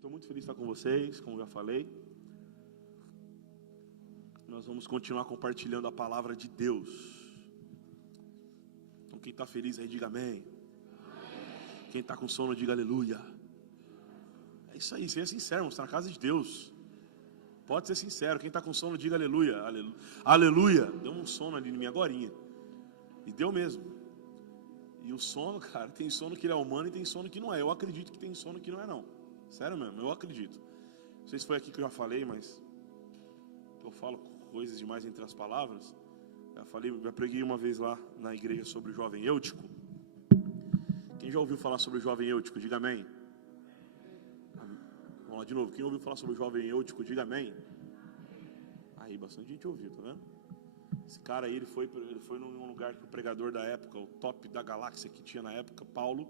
Estou muito feliz de estar com vocês, como já falei. Nós vamos continuar compartilhando a palavra de Deus. Então quem está feliz aí, diga amém. Quem está com sono, diga aleluia. É isso aí, seja sincero, você está na casa de Deus. Pode ser sincero, quem está com sono, diga aleluia. Aleluia. Aleluia. Deu um sono ali em mim agorinha. E deu mesmo. E o sono, cara, tem sono que ele é humano e tem sono que não é. Eu acredito que tem sono que não é não. Sério mesmo, eu acredito. Não sei se foi aqui que eu já falei, mas eu falo coisas demais entre as palavras. Já preguei uma vez lá na igreja sobre o jovem Eutico. Quem já ouviu falar sobre o jovem Eutico, diga amém. Vamos lá de novo, quem ouviu falar sobre o jovem Eutico, diga amém. Aí, bastante gente ouviu, tá vendo? Esse cara aí, ele foi num lugar que o pregador da época, o top da galáxia que tinha na época, Paulo,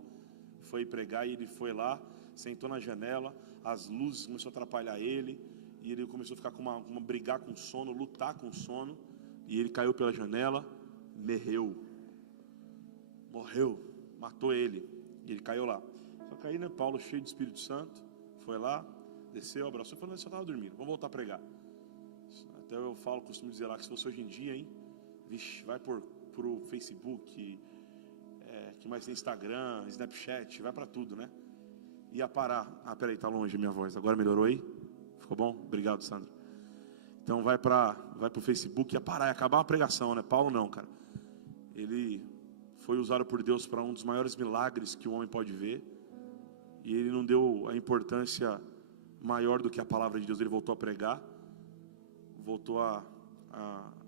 foi pregar e ele foi lá, sentou na janela, as luzes começaram a atrapalhar ele, e ele começou a ficar com uma brigar com sono, lutar com sono, e ele caiu pela janela, morreu, matou ele, e ele caiu lá. Só que aí, né, Paulo, cheio de Espírito Santo, foi lá, desceu, abraçou e falou: "Você estava dormindo, vamos voltar a pregar." Até eu costumo dizer lá que se fosse hoje em dia, hein, vixe, vai pro Facebook, que mais tem Instagram, Snapchat, vai para tudo, né? Ia parar. Peraí, tá longe a minha voz. Agora melhorou aí? Ficou bom? Obrigado, Sandro. Então vai pro Facebook, ia parar, ia acabar a pregação, né? Paulo não, cara. Ele foi usado por Deus para um dos maiores milagres que o homem pode ver. E ele não deu a importância maior do que a palavra de Deus. Ele voltou a pregar, voltou a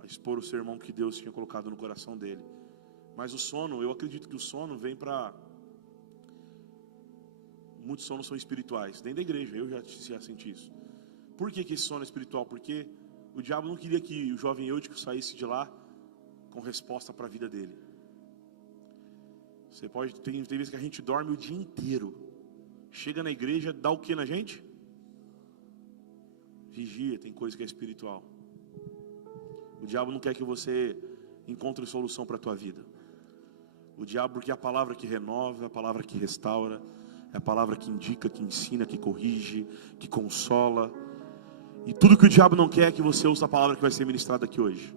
expor o sermão que Deus tinha colocado no coração dele. Mas o sono, eu acredito que o sono vem para... Muitos sonos são espirituais, dentro da igreja, eu já senti isso. Por que esse sono é espiritual? Porque o diabo não queria que o jovem Eutico saísse de lá com resposta para a vida dele. Tem vezes que a gente dorme o dia inteiro, chega na igreja, dá o que na gente? Vigia, tem coisa que é espiritual. O diabo não quer que você encontre solução para a tua vida. O diabo, porque é a palavra que renova, é a palavra que restaura, é a palavra que indica, que ensina, que corrige, que consola. E tudo que o diabo não quer é que você ouça a palavra que vai ser ministrada aqui hoje.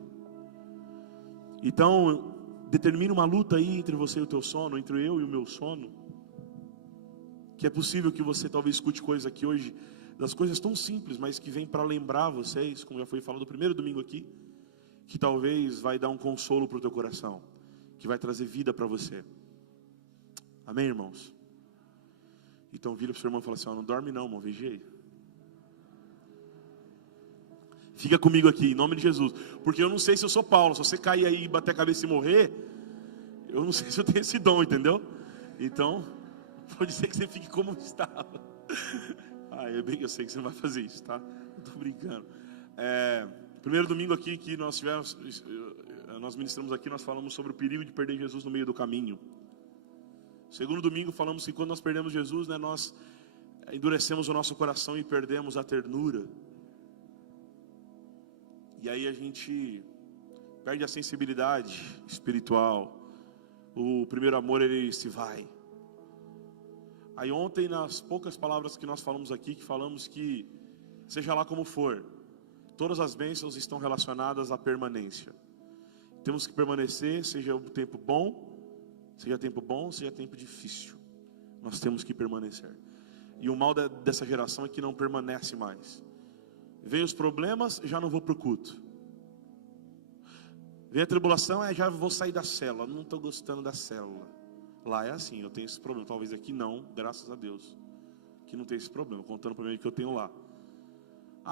Então, determina uma luta aí entre você e o teu sono, entre eu e o meu sono. Que é possível que você talvez escute coisas aqui hoje, das coisas tão simples, mas que vem para lembrar vocês, como já foi falado no primeiro domingo aqui, que talvez vai dar um consolo para o teu coração, que vai trazer vida para você. Amém, irmãos? Então vira para o seu irmão e fala assim: não dorme não, irmão, vigia aí. Fica comigo aqui, em nome de Jesus. Porque eu não sei se eu sou Paulo. Se você cair aí e bater a cabeça e morrer, eu não sei se eu tenho esse dom, entendeu? Então, pode ser que você fique como estava. Eu sei que você não vai fazer isso, tá? Não estou brincando. Primeiro domingo aqui que nós ministramos aqui, nós falamos sobre o perigo de perder Jesus no meio do caminho. Segundo domingo falamos que quando nós perdemos Jesus, né, nós endurecemos o nosso coração e perdemos a ternura. E aí a gente perde a sensibilidade espiritual. O primeiro amor, ele se vai. Aí ontem, nas poucas palavras que nós falamos aqui, que falamos que, seja lá como for, todas as bênçãos estão relacionadas à permanência. Temos que permanecer, seja tempo bom, seja tempo difícil. Nós temos que permanecer. E o mal dessa geração é que não permanece mais. Vem os problemas, já não vou para o culto. Vem a tribulação, já vou sair da célula. Não estou gostando da célula. Lá é assim, eu tenho esse problema. Talvez aqui não, graças a Deus, que não tem esse problema, contando o problema que eu tenho lá.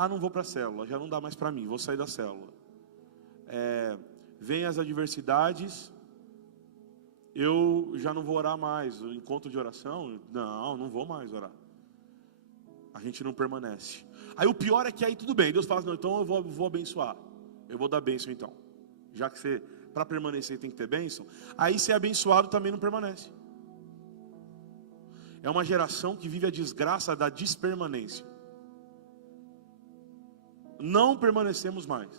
Não vou para a célula, já não dá mais para mim, vou sair da célula. Vem as adversidades, eu já não vou orar mais. O encontro de oração, não vou mais orar. A gente não permanece. Aí o pior é que aí tudo bem, Deus fala: não, então eu vou abençoar. Eu vou dar bênção então. Já que você, para permanecer, tem que ter bênção. Aí ser abençoado também não permanece. É uma geração que vive a desgraça da despermanência. Não permanecemos mais.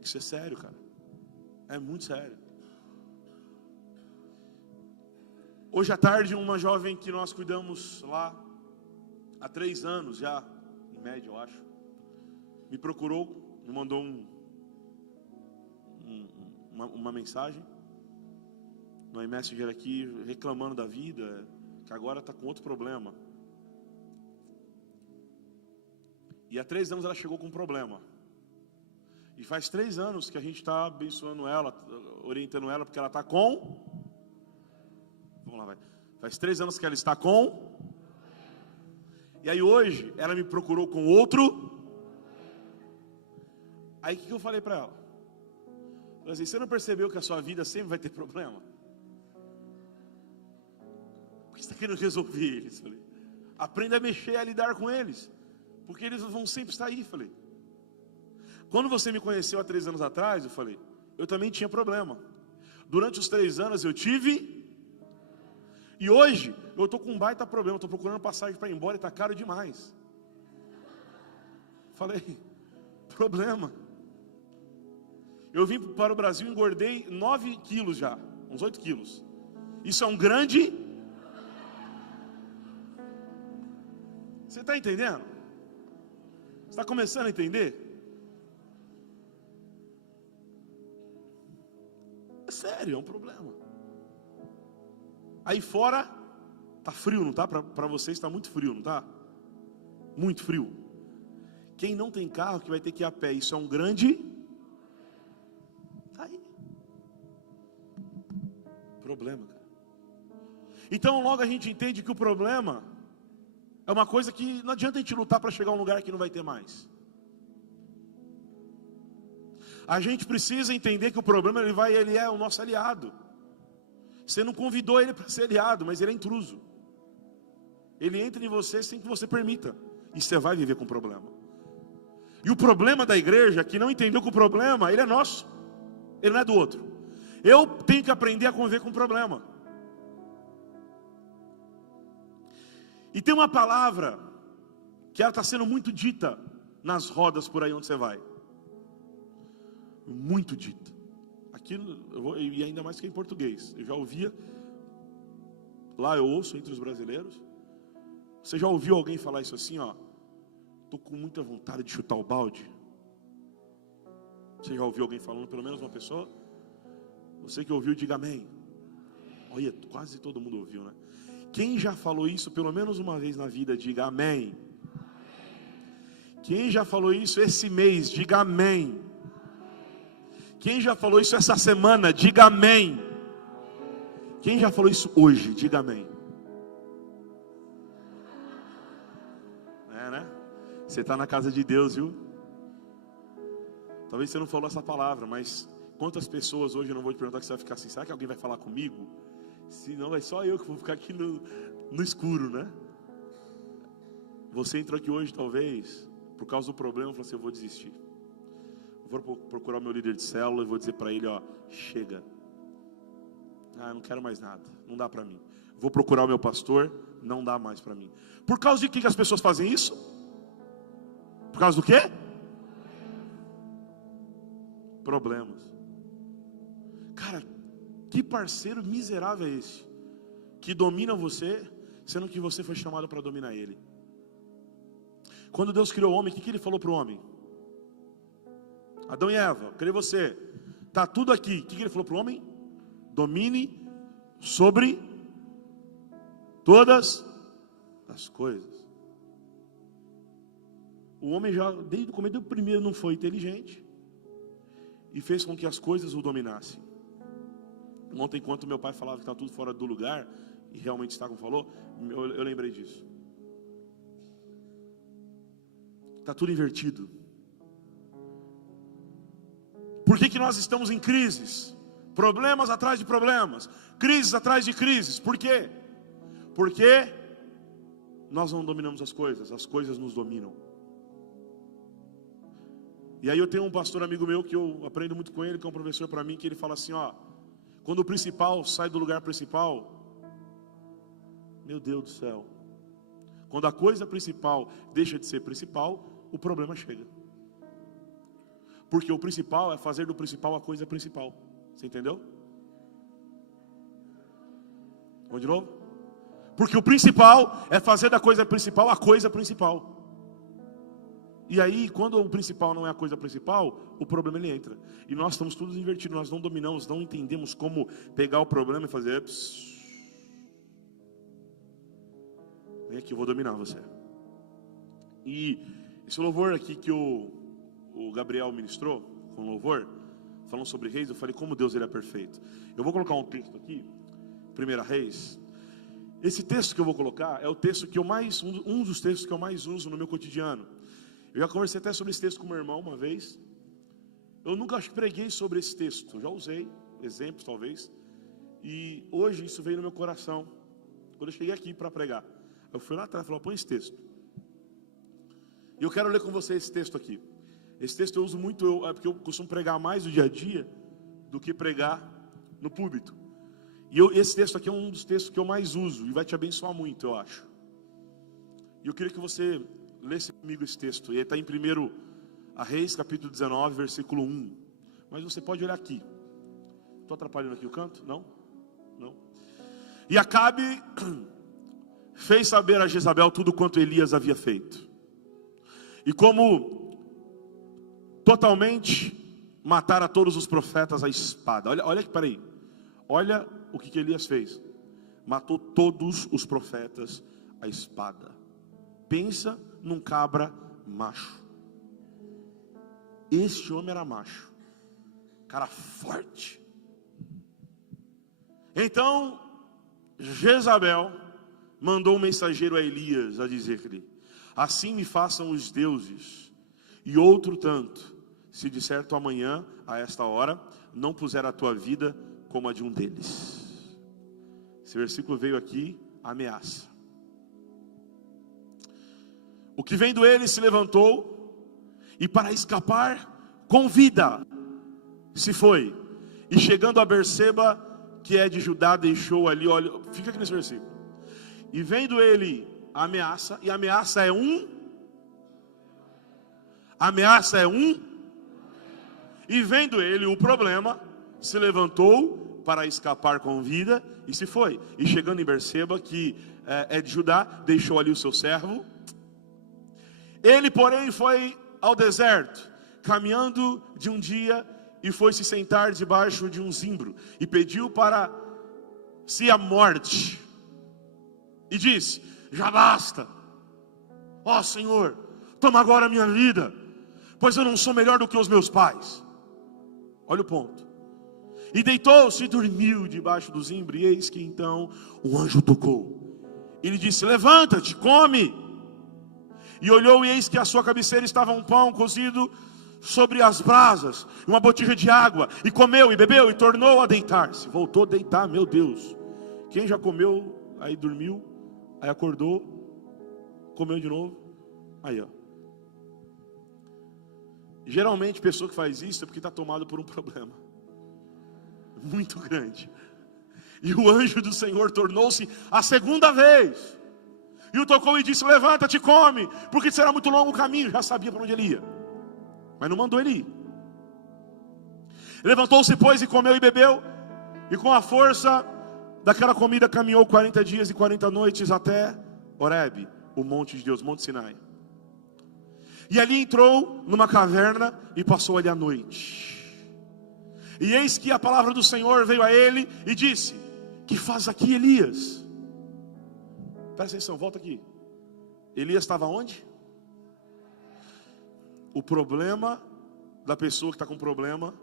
Isso é sério, cara. É muito sério. Hoje à tarde, uma jovem que nós cuidamos lá há 3 anos já, em média eu acho, me procurou, me mandou uma mensagem no iMessenger aqui, reclamando da vida, que agora está com outro problema. E há 3 anos ela chegou com um problema. E faz 3 anos que a gente está abençoando ela, orientando ela, porque ela está com... Vamos lá, vai. Faz 3 anos que ela está com... E aí hoje, ela me procurou com outro... Aí o que eu falei para ela? Eu falei assim, você não percebeu que a sua vida sempre vai ter problema? Por que você está querendo resolver eles? Falei, aprenda a mexer, a lidar com eles, porque eles vão sempre estar aí. Falei, quando você me conheceu há 3 anos atrás, eu falei, eu também tinha problema. Durante os 3 anos eu tive, e hoje eu estou com um baita problema, estou procurando passagem para ir embora e está caro demais. Falei, problema. Eu vim para o Brasil e engordei 9 quilos já, uns 8 quilos. Isso é um grande... Você está entendendo? Você está começando a entender? É sério, é um problema. Aí fora, tá frio, não tá? Para vocês está muito frio, não tá? Muito frio. Quem não tem carro que vai ter que ir a pé, isso é um grande... Tá aí. Problema, cara. Então logo a gente entende que o problema é uma coisa que não adianta a gente lutar para chegar a um lugar que não vai ter mais. A gente precisa entender que o problema ele é o nosso aliado. Você não convidou ele para ser aliado, mas ele é intruso. Ele entra em você sem que você permita. E você vai viver com o problema. E o problema da igreja, que não entendeu que o problema, ele é nosso. Ele não é do outro. Eu tenho que aprender a conviver com o problema. E tem uma palavra que ela está sendo muito dita nas rodas por aí onde você vai. Muito dita. Aqui, e ainda mais que em português. Eu já ouvia, lá eu ouço entre os brasileiros. Você já ouviu alguém falar isso assim, ó? Estou com muita vontade de chutar o balde. Você já ouviu alguém falando, pelo menos uma pessoa? Você que ouviu, diga amém. Olha, quase todo mundo ouviu, né? Quem já falou isso pelo menos uma vez na vida, diga amém. Quem já falou isso esse mês, diga amém. Quem já falou isso essa semana, diga amém. Quem já falou isso hoje, diga amém. É, né? Você está na casa de Deus, viu? Talvez você não falou essa palavra, mas quantas pessoas hoje, eu não vou te perguntar, que você vai ficar assim, será que alguém vai falar comigo? Se não, é só eu que vou ficar aqui no escuro, né? Você entrou aqui hoje, talvez, por causa do problema, falou assim, eu vou desistir. Vou procurar o meu líder de célula e vou dizer para ele, ó, chega. Ah, não quero mais nada, não dá para mim. Vou procurar o meu pastor, não dá mais para mim. Por causa de que as pessoas fazem isso? Por causa do quê? Problemas. Cara, que parceiro miserável é esse? Que domina você, sendo que você foi chamado para dominar ele. Quando Deus criou o homem, o que ele falou para o homem? Adão e Eva, eu criei você. Está tudo aqui. O que ele falou para o homem? Domine sobre todas as coisas. O homem já, desde o começo do primeiro, não foi inteligente. E fez com que as coisas o dominassem. Ontem, enquanto meu pai falava que está tudo fora do lugar, e realmente está como falou, eu lembrei disso. Está tudo invertido. Por que nós estamos em crises? Problemas atrás de problemas, crises atrás de crises. Por quê? Porque nós não dominamos as coisas nos dominam. E aí eu tenho um pastor amigo meu que eu aprendo muito com ele, que é um professor para mim, que ele fala assim, ó, quando o principal sai do lugar principal, meu Deus do céu, quando a coisa principal deixa de ser principal, o problema chega. Porque o principal é fazer do principal a coisa principal. Você entendeu? Vamos de novo? Porque o principal é fazer da coisa principal a coisa principal. E aí, quando o principal não é a coisa principal, o problema ele entra. E nós estamos todos invertidos, nós não dominamos, não entendemos como pegar o problema e fazer... Vem aqui, eu vou dominar você. E esse louvor aqui que o Gabriel ministrou, com louvor, falando sobre reis, eu falei como Deus ele é perfeito. Eu vou colocar um texto aqui, 1 Reis. Esse texto que eu vou colocar é o texto que eu mais, um dos textos que eu mais uso no meu cotidiano. Eu já conversei até sobre esse texto com meu irmão uma vez. Eu nunca preguei sobre esse texto, eu já usei exemplos talvez. E hoje isso veio no meu coração, quando eu cheguei aqui para pregar. Eu fui lá atrás e falei, põe esse texto. E eu quero ler com você esse texto aqui. Esse texto eu uso muito, porque eu costumo pregar mais no dia a dia do que pregar no púlpito. E esse texto aqui é um dos textos que eu mais uso e vai te abençoar muito, eu acho. E eu queria que você lesse comigo esse texto. E ele está em 1 Reis, capítulo 19, versículo 1. Mas você pode olhar aqui. Estou atrapalhando aqui o canto? Não? Não. E Acabe fez saber a Jezabel tudo quanto Elias havia feito. E como totalmente matar a todos os profetas à espada. Olha aqui, peraí. Olha o que Elias fez. Matou todos os profetas à espada. Pensa num cabra macho. Este homem era macho. Cara forte. Então Jezabel mandou um mensageiro a Elias a dizer-lhe: assim me façam os deuses, e outro tanto, se de certo amanhã, a esta hora, não puser a tua vida como a de um deles. Esse versículo veio aqui, ameaça. O que vendo ele se levantou, e para escapar com vida, se foi. E chegando a Berseba, que é de Judá, deixou ali, olha, fica aqui nesse versículo. E vendo ele a ameaça, e a ameaça é e vendo ele o problema, se levantou para escapar com vida e se foi. E chegando em Berseba, que é de Judá, deixou ali o seu servo. Ele, porém, foi ao deserto, caminhando de um dia, e foi se sentar debaixo de um zimbro, e pediu para si a morte, e disse: já basta, ó Senhor, toma agora a minha vida, pois eu não sou melhor do que os meus pais. Olha o ponto. E deitou-se e dormiu debaixo do zimbro, e eis que então o anjo tocou, e lhe disse: levanta-te, come. E olhou, e eis que à sua cabeceira estava um pão cozido sobre as brasas, uma botija de água, e comeu e bebeu, e tornou a deitar-se. Voltou a deitar, meu Deus. Quem já comeu, aí dormiu, aí acordou, comeu de novo, aí ó. Geralmente pessoa que faz isso é porque está tomado por um problema muito grande. E o anjo do Senhor tornou-se a segunda vez, e o tocou e disse: levanta-te, come, porque será muito longo o caminho. Já sabia para onde ele ia, mas não mandou ele ir. Levantou-se, pois, e comeu e bebeu, e com a força daquela comida caminhou 40 dias e 40 noites até Horebe, o monte de Deus, Monte Sinai. E ali entrou numa caverna e passou ali a noite. E eis que a palavra do Senhor veio a ele e disse: que faz aqui, Elias? Presta atenção, volta aqui. Elias estava onde? O problema da pessoa que está com problema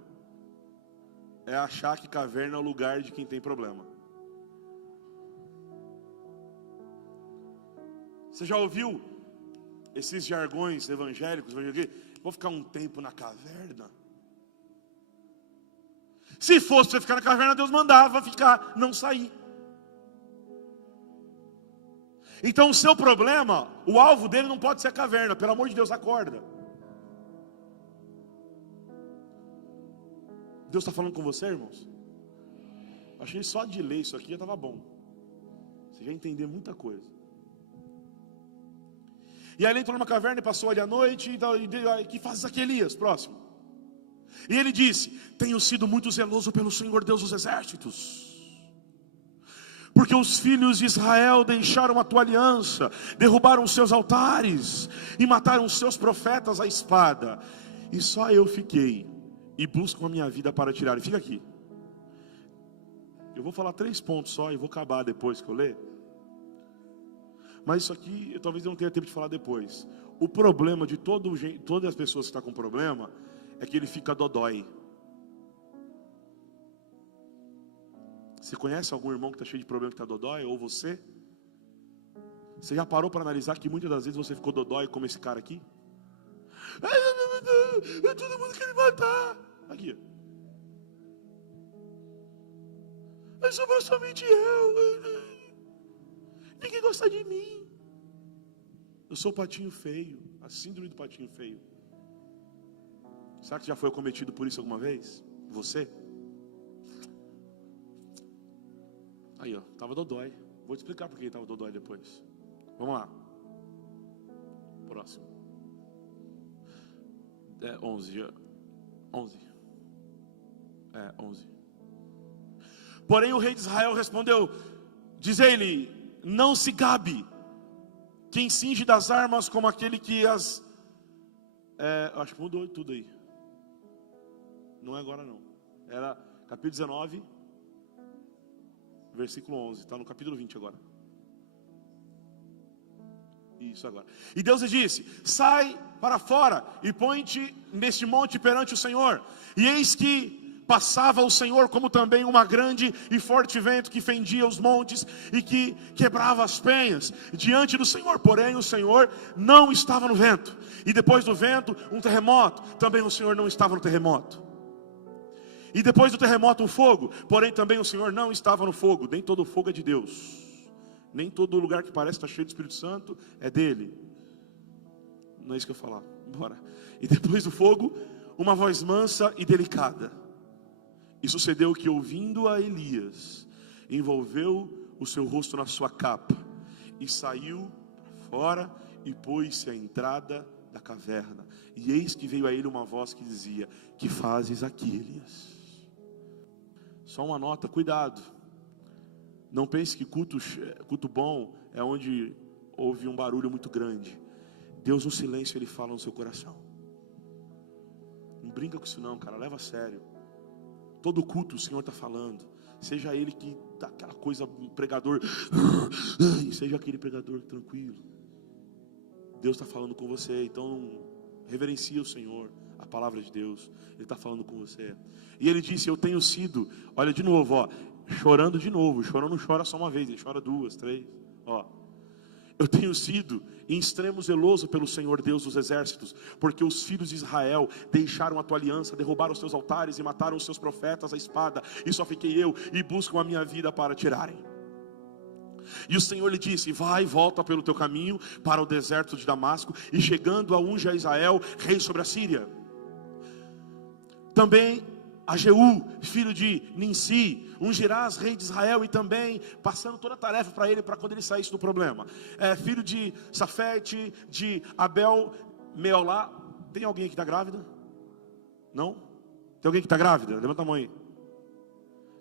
é achar que caverna é o lugar de quem tem problema. Você já ouviu esses jargões evangélicos? Vou ficar um tempo na caverna. Se fosse para ficar na caverna, Deus mandava ficar, não sair. Então o seu problema, o alvo dele não pode ser a caverna. Pelo amor de Deus, acorda. Deus está falando com você, irmãos? Achei só de ler isso aqui já estava bom. Você já entender muita coisa. E aí ele entrou numa caverna e passou ali a noite. E que fazes aqui, Elias? Próximo. E ele disse: tenho sido muito zeloso pelo Senhor Deus dos exércitos, Porque os filhos de Israel deixaram a tua aliança, derrubaram os seus altares e mataram os seus profetas à espada. E só eu fiquei e busco a minha vida para tirar. Fica aqui. Eu vou falar 3 pontos só e vou acabar depois que eu ler. Mas isso aqui, talvez eu não tenha tempo de falar depois. O problema de todas as pessoas que estão com problema é que ele fica dodói. Você conhece algum irmão que está cheio de problema, que está dodói? Ou você? Você já parou para analisar que muitas das vezes você ficou dodói como esse cara aqui? Todo mundo quer me matar. Aqui. Mas sobrou somente eu. Ninguém gosta de mim. Eu sou o patinho feio. A síndrome do patinho feio. Será que já foi cometido por isso alguma vez? Você? Aí, ó, estava dodói. Vou te explicar por que estava dodói depois. Vamos lá. Próximo. 11. 11. Porém o rei de Israel respondeu: diz-lhe, não se gabe quem cinge das armas como aquele que as... acho que mudou tudo aí. Não é agora não. Era capítulo 19, versículo 11. Está no capítulo 20 agora. Isso agora. E Deus lhe disse: sai para fora e põe-te neste monte perante o Senhor. E eis que passava o Senhor como também uma grande e forte vento que fendia os montes e que quebrava as penhas diante do Senhor. Porém o Senhor não estava no vento. E depois do vento um terremoto. Também o Senhor não estava no terremoto. E depois do terremoto um fogo. Porém também o Senhor não estava no fogo. Nem todo fogo é de Deus. Nem todo lugar que parece estar cheio do Espírito Santo é dele. Não é isso que eu ia falar. Bora. E depois do fogo uma voz mansa e delicada. E sucedeu que, ouvindo a Elias, envolveu o seu rosto na sua capa e saiu fora e pôs-se à entrada da caverna. E eis que veio a ele uma voz que dizia: que fazes aqui, Elias? Só uma nota, cuidado. Não pense que culto bom é onde houve um barulho muito grande. Deus no silêncio, Ele fala no seu coração. Não brinca com isso não, cara, leva a sério. Todo culto o Senhor está falando. Seja Ele que dá aquela coisa, um pregador, e seja aquele pregador tranquilo. Deus está falando com você. Então reverencia o Senhor, a palavra de Deus. Ele está falando com você. E Ele disse: eu tenho sido, olha de novo, ó, chorando de novo. Chorando não chora só uma vez, ele chora 2, 3, ó. Eu tenho sido em extremo zeloso pelo Senhor Deus dos exércitos, porque os filhos de Israel deixaram a tua aliança, derrubaram os teus altares e mataram os seus profetas à espada, e só fiquei eu, e buscam a minha vida para tirarem. E o Senhor lhe disse: vai e volta pelo teu caminho para o deserto de Damasco, e chegando a unge a Israel rei sobre a Síria. Também a Jeú, filho de Ninsi, ungirás rei de Israel, e também passando toda a tarefa para ele, para quando ele saísse do problema. Filho de Safete, de Abel Meolá. Tem alguém aqui que está grávida? Não? Tem alguém que está grávida? Levanta a mão aí.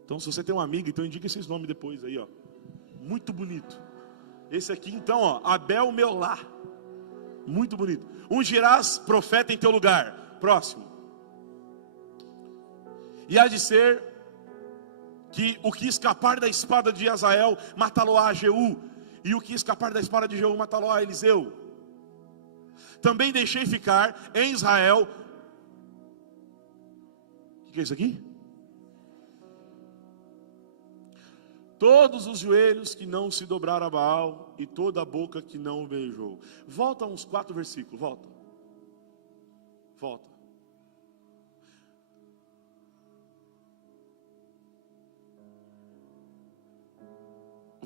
Então se você tem uma amiga, então indica esses nomes depois aí, ó. Muito bonito. Esse aqui então, ó, Abel Meolá. Muito bonito. Ungirás profeta em teu lugar. Próximo. E há de ser que o que escapar da espada de Azael matá-lo-á a Jeú, e o que escapar da espada de Jeú matá-lo-á a Eliseu. Também deixei ficar em Israel. O que é isso aqui? Todos os joelhos que não se dobraram a Baal, e toda a boca que não o beijou. Volta uns 4 versículos, volta.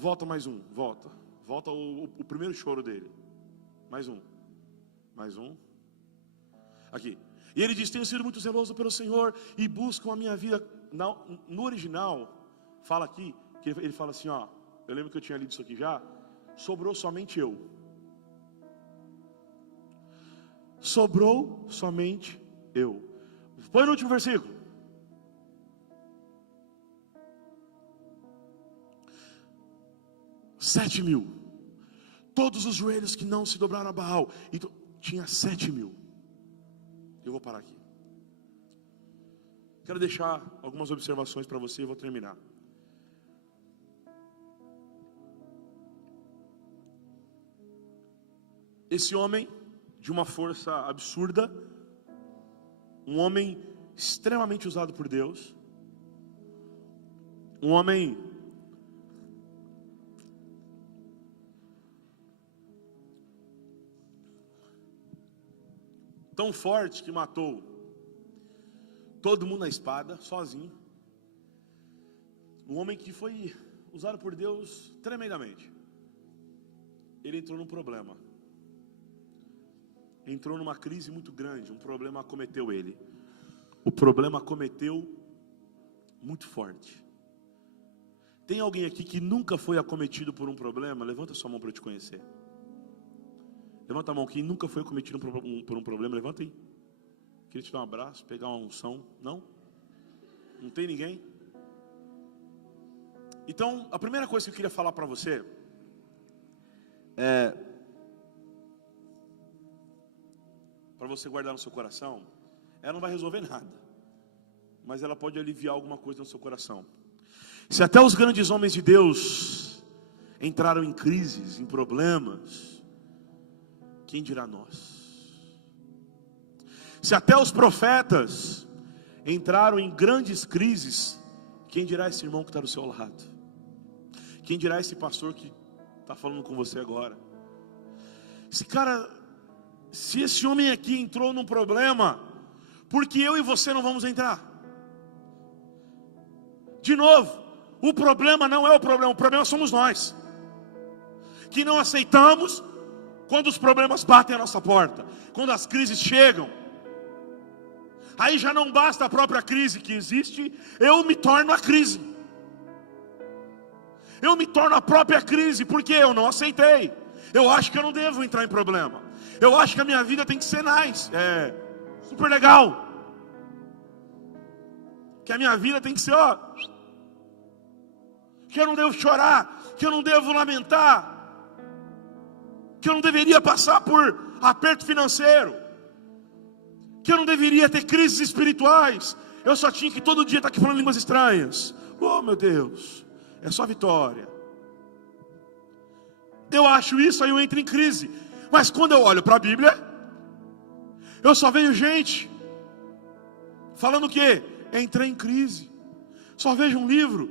Volta mais um, volta o primeiro choro dele. Mais um. Aqui. E ele diz: tenho sido muito zeloso pelo Senhor e buscam a minha vida. No original, fala aqui, que ele fala assim, ó. Eu lembro que eu tinha lido isso aqui já. Sobrou somente eu. Sobrou somente eu. Põe no último versículo. 7.000. Todos os joelhos que não se dobraram a Baal. Então, tinha 7.000. Eu vou parar aqui. Quero deixar algumas observações para você e vou terminar. Esse homem, de uma força absurda, um homem extremamente usado por Deus, um homem tão forte que matou todo mundo na espada, sozinho. Um homem que foi usado por Deus tremendamente. Ele entrou num problema. Entrou numa crise muito grande. Um problema acometeu ele. O problema acometeu muito forte. Tem alguém aqui que nunca foi acometido por um problema? Levanta sua mão para eu te conhecer. Levanta a mão. Quem nunca foi acometido por um problema, levanta aí. Queria te dar um abraço, pegar uma unção. Não? Não tem ninguém? Então, a primeira coisa que eu queria falar para você é, para você guardar no seu coração, ela não vai resolver nada, mas ela pode aliviar alguma coisa no seu coração. Se até os grandes homens de Deus entraram em crises, em problemas, quem dirá nós? Se até os profetas entraram em grandes crises, quem dirá esse irmão que está do seu lado? Quem dirá esse pastor que está falando com você agora? Se esse homem aqui entrou num problema, por que eu e você não vamos entrar? De novo, o problema não é o problema somos nós, que não aceitamos quando os problemas batem a nossa porta, quando as crises chegam. Aí já não basta a própria crise que existe, eu me torno a crise. Eu me torno a própria crise, porque eu não aceitei. Eu acho que eu não devo entrar em problema. Eu acho que a minha vida tem que ser nice, super legal. Que a minha vida tem que ser, que eu não devo chorar, que eu não devo lamentar, que eu não deveria passar por aperto financeiro, que eu não deveria ter crises espirituais. Eu só tinha que todo dia estar aqui falando línguas estranhas. Oh meu Deus, é só vitória. Eu acho isso, aí eu entro em crise. Mas quando eu olho para a Bíblia, eu só vejo gente falando o quê? Entrei em crise. Só vejo um livro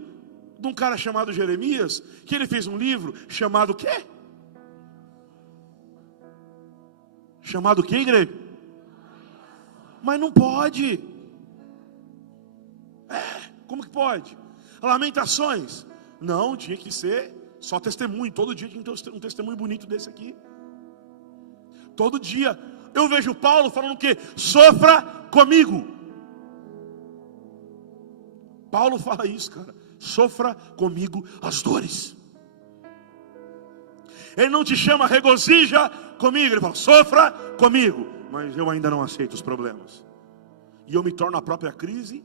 de um cara chamado Jeremias, que ele fez um livro chamado o quê? Chamado o quê, igreja? Mas não pode. Como que pode? Lamentações. Não, tinha que ser só testemunho. Todo dia tinha que ter um testemunho bonito desse aqui. Todo dia eu vejo Paulo falando o quê? Sofra comigo. Paulo fala isso, cara. Sofra comigo as dores. Ele não te chama regozija comigo. Ele fala, sofra comigo. Mas eu ainda não aceito os problemas. E eu me torno a própria crise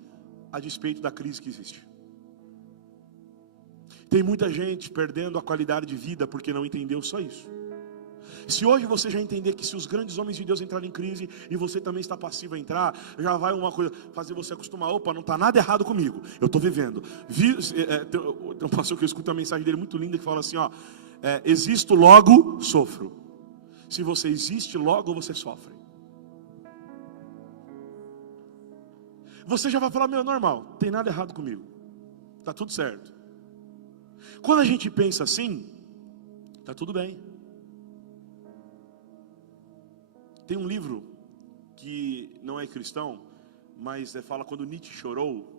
a despeito da crise que existe. Tem muita gente perdendo a qualidade de vida porque não entendeu só isso. Se hoje você já entender que se os grandes homens de Deus entrarem em crise e você também está passivo a entrar, já vai uma coisa fazer você acostumar, opa, não está nada errado comigo, eu estou vivendo. Tem um pastor que eu escuto a mensagem dele muito linda que fala assim, existo logo sofro. Se você existe logo você sofre. Você já vai falar, meu, normal, não tem nada errado comigo, está tudo certo. Quando a gente pensa assim, está tudo bem. Tem um livro que não é cristão, mas fala quando Nietzsche chorou.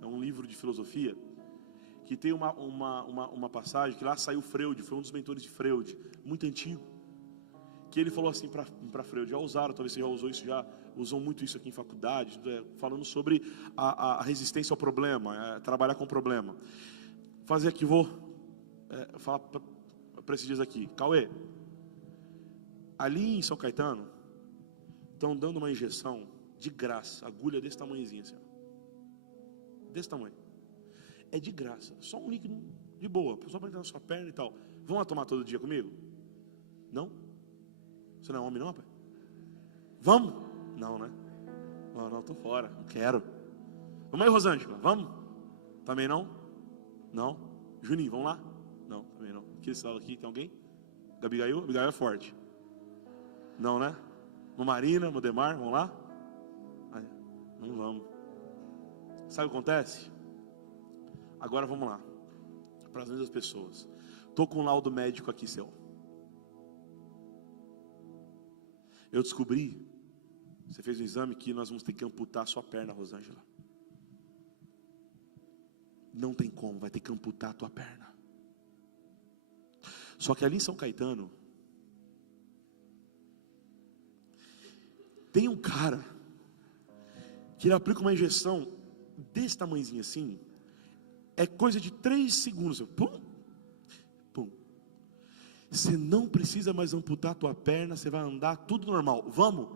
É um livro de filosofia que tem uma passagem que lá saiu Freud, foi um dos mentores de Freud, muito antigo, que ele falou assim para Freud, já usaram, talvez você já usou isso, já usam muito isso aqui em faculdade, falando sobre a resistência ao problema, trabalhar com o problema. Fazer aqui, vou falar para esses dias aqui. Cauê, ali em São Caetano estão dando uma injeção de graça, agulha desse tamanhozinho assim, desse tamanho, é de graça, só um líquido de boa, só para entrar na sua perna e tal. Vão lá tomar todo dia comigo? Não? Você não é homem não, pai? Vamos? Não, né? Não, tô fora, não quero. Vamos aí, Rosângela, vamos? Também não? Não? Juninho, vamos lá? Não, também não. Aqui, esse lado aqui, tem alguém? Abigail? Abigail é forte. Não, né? Marina, Modemar, vamos lá? Ai, não vamos. Sabe o que acontece? Agora vamos lá. Para as mesmas pessoas. Estou com um laudo médico aqui seu. Eu descobri, você fez um exame que nós vamos ter que amputar a sua perna, Rosângela. Não tem como, vai ter que amputar a tua perna. Só que ali em São Caetano, tem um cara que ele aplica uma injeção desse tamanhozinho assim, é coisa de 3 segundos. Pum, pum. Você não precisa mais amputar a tua perna, você vai andar tudo normal. Vamos?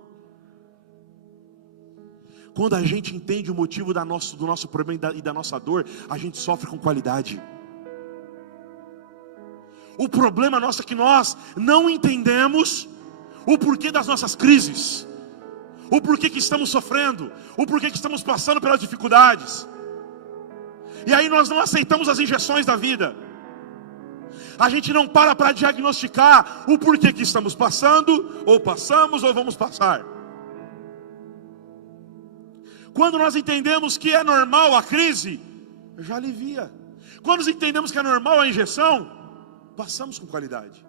Quando a gente entende o motivo do nosso problema e da nossa dor, a gente sofre com qualidade. O problema nosso é que nós não entendemos o porquê das nossas crises, o porquê que estamos sofrendo, o porquê que estamos passando pelas dificuldades. E aí nós não aceitamos as injeções da vida. A gente não para diagnosticar o porquê que estamos passando, ou passamos, ou vamos passar. Quando nós entendemos que é normal a crise, já alivia. Quando nós entendemos que é normal a injeção, passamos com qualidade.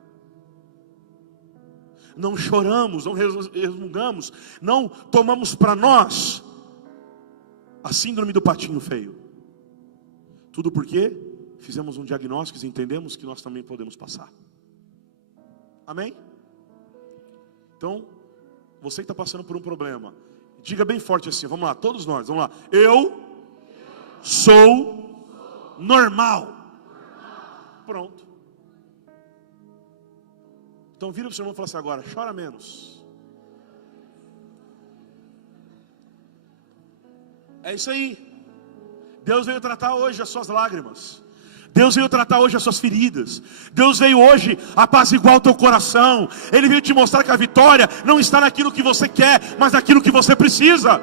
Não choramos, não resmungamos, não tomamos para nós a síndrome do patinho feio. Tudo porque fizemos um diagnóstico e entendemos que nós também podemos passar. Amém? Então, você que está passando por um problema, diga bem forte assim, vamos lá, todos nós, vamos lá. Eu sou normal. Pronto. Então vira para o seu irmão e fala assim agora, chora menos. É isso aí. Deus veio tratar hoje as suas lágrimas. Deus veio tratar hoje as suas feridas. Deus veio hoje apaziguar o teu coração. Ele veio te mostrar que a vitória não está naquilo que você quer, mas naquilo que você precisa.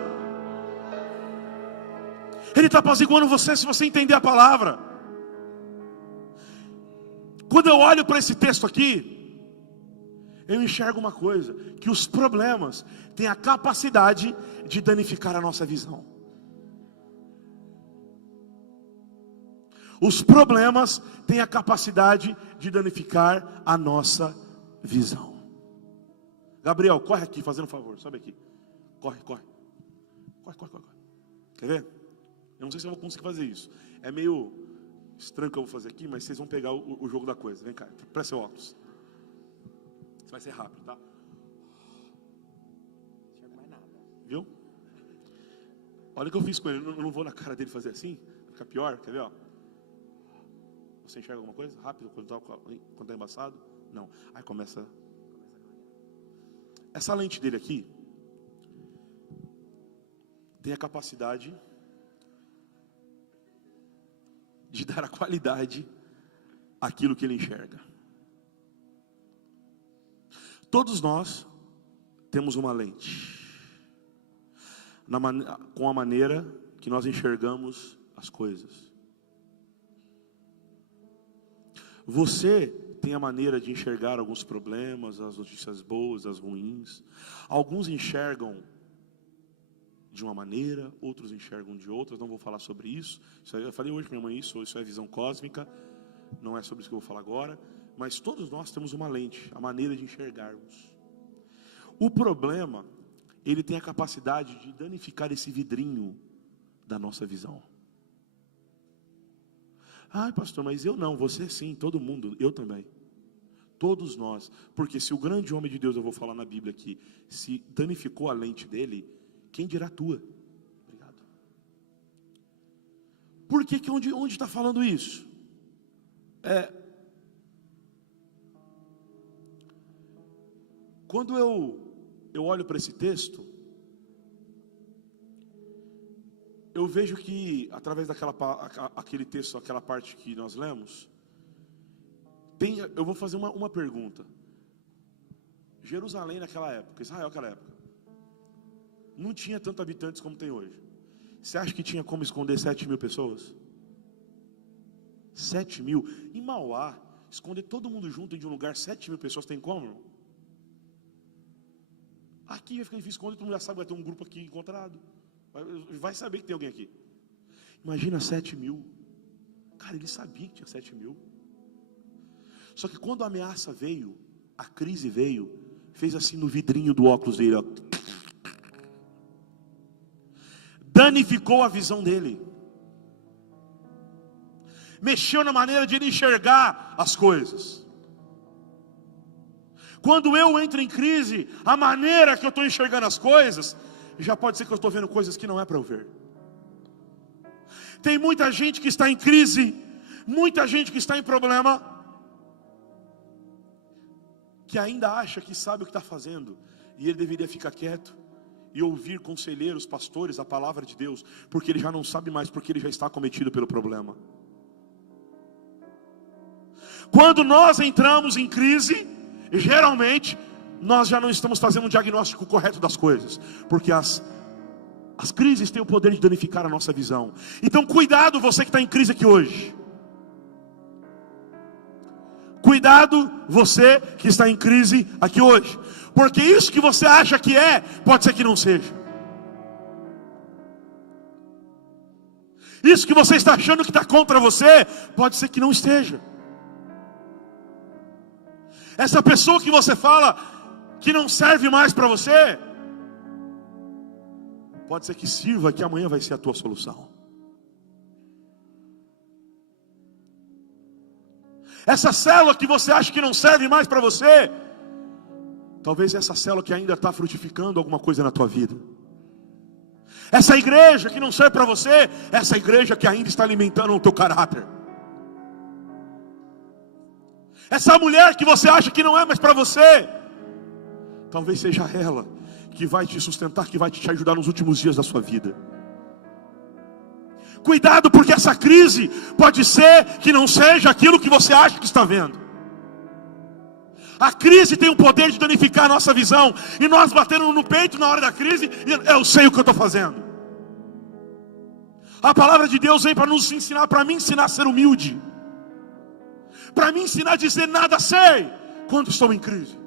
Ele está apaziguando você se você entender a palavra. Quando eu olho para esse texto aqui, eu enxergo uma coisa, que os problemas têm a capacidade de danificar a nossa visão. Os problemas têm a capacidade de danificar a nossa visão. Gabriel, corre aqui, fazendo um favor, sobe aqui. Corre. Quer ver? Eu não sei se eu vou conseguir fazer isso. É meio estranho o que eu vou fazer aqui, mas vocês vão pegar o jogo da coisa. Vem cá, presta seu óculos. Isso vai ser rápido, tá? Não enxergo mais nada. Viu? Olha o que eu fiz com ele. Eu não vou na cara dele fazer assim. Fica pior, quer ver, ó? Você enxerga alguma coisa? Rápido, quando está embaçado? Não. Aí começa. Essa lente dele aqui tem a capacidade de dar a qualidade àquilo que ele enxerga. Todos nós temos uma lente com a maneira que nós enxergamos as coisas. Você tem a maneira de enxergar alguns problemas, as notícias boas, as ruins. Alguns enxergam de uma maneira, outros enxergam de outra. Não vou falar sobre isso. Eu falei hoje para minha mãe isso é visão cósmica. Não é sobre isso que eu vou falar agora. Mas todos nós temos uma lente, a maneira de enxergarmos. O problema, ele tem a capacidade de danificar esse vidrinho da nossa visão. Ai, pastor, mas eu não, você sim, todo mundo, eu também. Todos nós. Porque se o grande homem de Deus, eu vou falar na Bíblia aqui, se danificou a lente dele, quem dirá a tua? Obrigado. Por que onde está falando isso? Quando eu olho para esse texto, eu vejo que, através aquele texto, aquela parte que nós lemos, Eu vou fazer uma pergunta. Jerusalém naquela época, Israel naquela época, não tinha tantos habitantes como tem hoje. Você acha que tinha como esconder 7.000 pessoas? 7.000? Em Mauá, esconder todo mundo junto de um lugar, 7.000 pessoas, tem como? Aqui vai ficar difícil esconder, todo mundo já sabe, vai ter um grupo aqui encontrado. Vai saber que tem alguém aqui. Imagina 7.000. Cara, ele sabia que tinha 7.000. Só que quando a ameaça veio, a crise veio, fez assim no vidrinho do óculos dele, ó. Danificou a visão dele. Mexeu na maneira de ele enxergar as coisas. Quando eu entro em crise, a maneira que eu estou enxergando as coisas, já pode ser que eu estou vendo coisas que não é para eu ver. Tem muita gente que está em crise, muita gente que está em problema, que ainda acha que sabe o que está fazendo, e ele deveria ficar quieto e ouvir conselheiros, pastores, a palavra de Deus, porque ele já não sabe mais, porque ele já está acometido pelo problema. Quando nós entramos em crise, geralmente nós já não estamos fazendo um diagnóstico correto das coisas, porque as crises têm o poder de danificar a nossa visão. Então cuidado, você que está em crise aqui hoje. Cuidado, você que está em crise aqui hoje, porque isso que você acha que é, pode ser que não seja. Isso que você está achando que está contra você, pode ser que não esteja. Essa pessoa que você fala que não serve mais para você, pode ser que sirva, que amanhã vai ser a tua solução. Essa célula que você acha que não serve mais para você, talvez essa célula que ainda está frutificando alguma coisa na tua vida. Essa igreja que não serve para você, essa igreja que ainda está alimentando o teu caráter. Essa mulher que você acha que não é mais para você, talvez seja ela que vai te sustentar, que vai te ajudar nos últimos dias da sua vida. Cuidado, porque essa crise pode ser que não seja aquilo que você acha que está vendo. A crise tem o poder de danificar a nossa visão, e nós batendo no peito na hora da crise, eu sei o que eu estou fazendo. A palavra de Deus vem para nos ensinar, para me ensinar a ser humilde, para me ensinar a dizer nada sei quando estou em crise.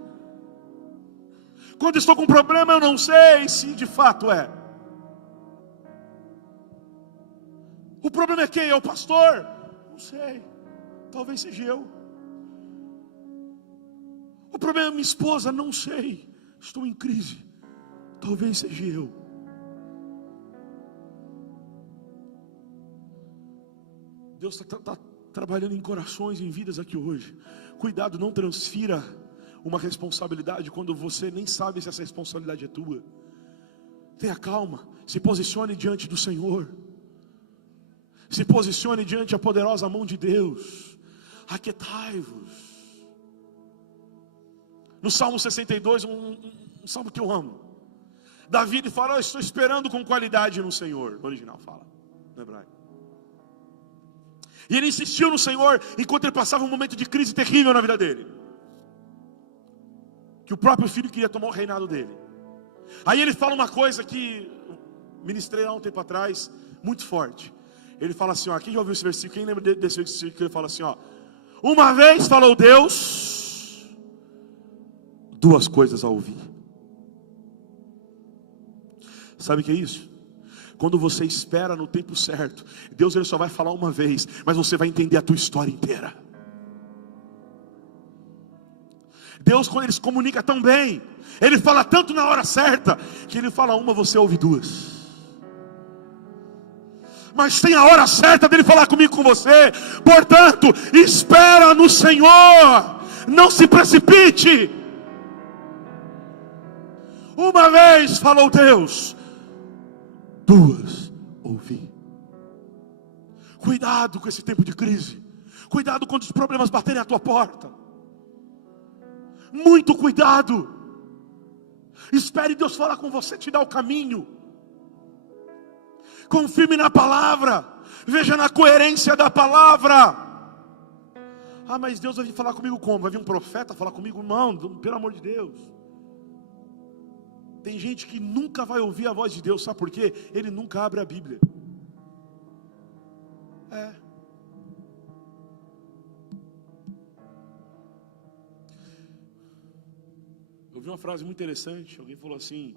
Quando estou com um problema, eu não sei se de fato é. O problema é quem? É o pastor? Não sei, talvez seja eu. O problema é minha esposa? Não sei, estou em crise, talvez seja eu. Deus está trabalhando em corações, em vidas aqui hoje. Cuidado, não transfira uma responsabilidade quando você nem sabe se essa responsabilidade é tua. Tenha calma, se posicione diante do Senhor. Se posicione diante a poderosa mão de Deus. Aquietai-vos. No Salmo 62, um salmo que eu amo, Davi fala: eu estou esperando com qualidade no Senhor. No original fala, no hebraico. E ele insistiu no Senhor enquanto ele passava um momento de crise terrível na vida dele, que o próprio filho queria tomar o reinado dele. Aí ele fala uma coisa que ministrei há um tempo atrás, muito forte. Ele fala assim, ó, quem já ouviu esse versículo? Quem lembra desse versículo que ele fala assim, ó: uma vez falou Deus, duas coisas a ouvir. Sabe o que é isso? Quando você espera no tempo certo, Deus ele só vai falar uma vez, mas você vai entender a tua história inteira. Deus, quando ele se comunica tão bem, ele fala tanto na hora certa, que ele fala uma, você ouve duas. Mas tem a hora certa dele falar comigo, com você. Portanto, espera no Senhor, não se precipite. Uma vez falou Deus, duas ouvi. Cuidado com esse tempo de crise. Cuidado quando os problemas baterem à tua porta. Muito cuidado. Espere Deus falar com você, te dar o caminho. Confirme na palavra. Veja na coerência da palavra. Ah, mas Deus vai vir falar comigo como? Vai vir um profeta falar comigo? Não, pelo amor de Deus. Tem gente que nunca vai ouvir a voz de Deus, sabe por quê? Ele nunca abre a Bíblia. Eu vi uma frase muito interessante. Alguém falou assim: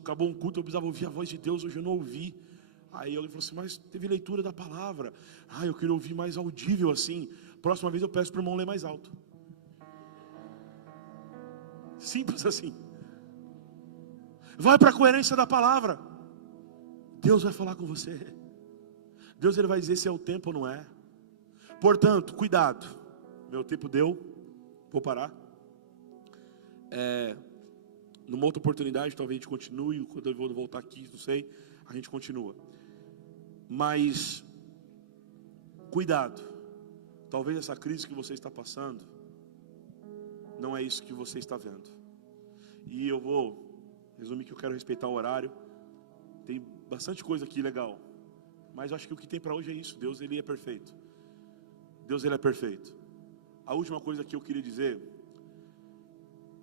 acabou um culto, eu precisava ouvir a voz de Deus, hoje eu não ouvi. Aí alguém falou assim: mas teve leitura da palavra. Eu queria ouvir mais audível assim. Próxima vez eu peço para o irmão ler mais alto. Simples assim. Vai para a coerência da palavra. Deus vai falar com você. Deus ele vai dizer se é o tempo ou não é. Portanto, cuidado. Meu tempo deu. Vou parar. Numa outra oportunidade, talvez a gente continue. Quando eu vou voltar aqui, não sei, a gente continua. Mas cuidado. Talvez essa crise que você está passando não é isso que você está vendo. E eu vou resumir que eu quero respeitar o horário. Tem bastante coisa aqui legal, mas eu acho que o que tem para hoje é isso. Deus ele é perfeito. Deus ele é perfeito. A última coisa que eu queria dizer: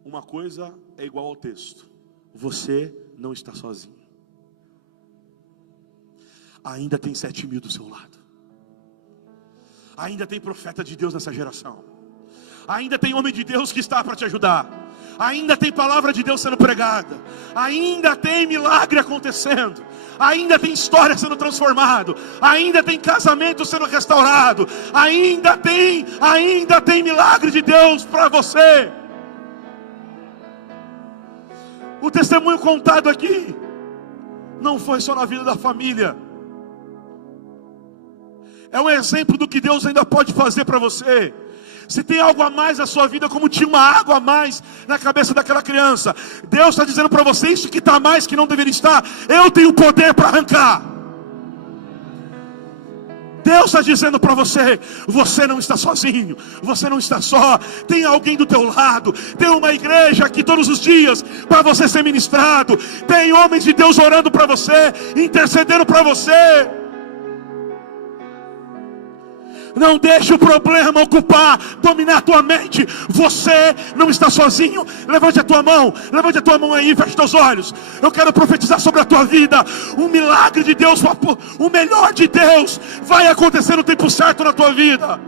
uma coisa é igual ao texto: você não está sozinho. Ainda tem 7.000 do seu lado. Ainda tem profeta de Deus nessa geração. Ainda tem homem de Deus que está para te ajudar. Ainda tem palavra de Deus sendo pregada. Ainda tem milagre acontecendo. Ainda tem história sendo transformado. Ainda tem casamento sendo restaurado. Ainda tem milagre de Deus para você. O testemunho contado aqui não foi só na vida da família. É um exemplo do que Deus ainda pode fazer para você. Se tem algo a mais na sua vida, como tinha uma água a mais na cabeça daquela criança, Deus está dizendo para você: isso que está a mais, que não deveria estar, eu tenho poder para arrancar. Deus está dizendo para você: você não está sozinho, você não está só. Tem alguém do teu lado. Tem uma igreja aqui todos os dias para você ser ministrado. Tem homens de Deus orando para você, intercedendo para você. Não deixe o problema ocupar, dominar a tua mente. Você não está sozinho. Levante a tua mão aí, feche teus olhos. Eu quero profetizar sobre a tua vida. Um milagre de Deus, o melhor de Deus vai acontecer no tempo certo na tua vida.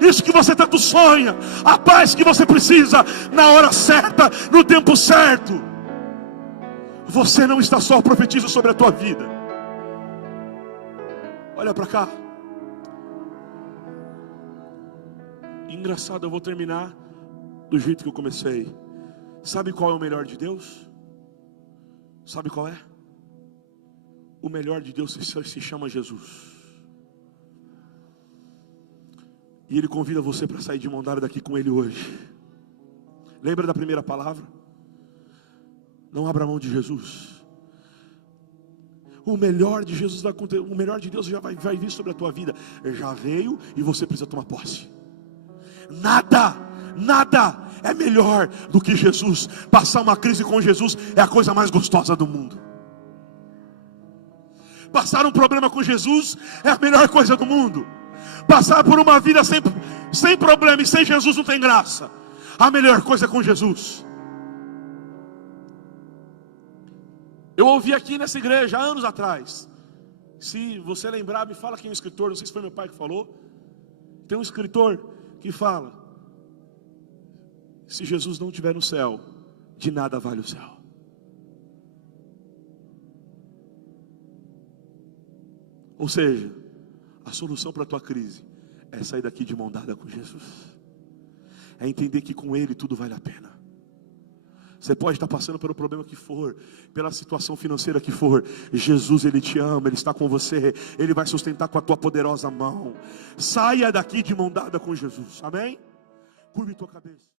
Isso que você tanto sonha, a paz que você precisa, na hora certa, no tempo certo. Você não está só, profetizo sobre a tua vida. Olha para cá. Engraçado, eu vou terminar do jeito que eu comecei. Sabe qual é o melhor de Deus? Sabe qual é? O melhor de Deus se chama Jesus. E Ele convida você para sair de mão dada daqui com Ele hoje. Lembra da primeira palavra? Não abra mão de Jesus. O melhor de Jesus vai acontecer. O melhor de Deus já vai vir sobre a tua vida. Já veio e você precisa tomar posse. Nada é melhor do que Jesus. Passar uma crise com Jesus é a coisa mais gostosa do mundo. Passar um problema com Jesus é a melhor coisa do mundo. Passar por uma vida sem problema e sem Jesus não tem graça. A melhor coisa é com Jesus. Eu ouvi aqui nessa igreja há anos atrás. Se você lembrar, me fala quem é o escritor. Não sei se foi meu pai que falou. Tem um escritor que fala: se Jesus não estiver no céu, de nada vale o céu. Ou seja, a solução para a tua crise é sair daqui de mão dada com Jesus. É entender que com Ele tudo vale a pena. Você pode estar passando pelo problema que for, pela situação financeira que for. Jesus, Ele te ama, Ele está com você. Ele vai sustentar com a tua poderosa mão. Saia daqui de mão dada com Jesus. Amém? Curve tua cabeça.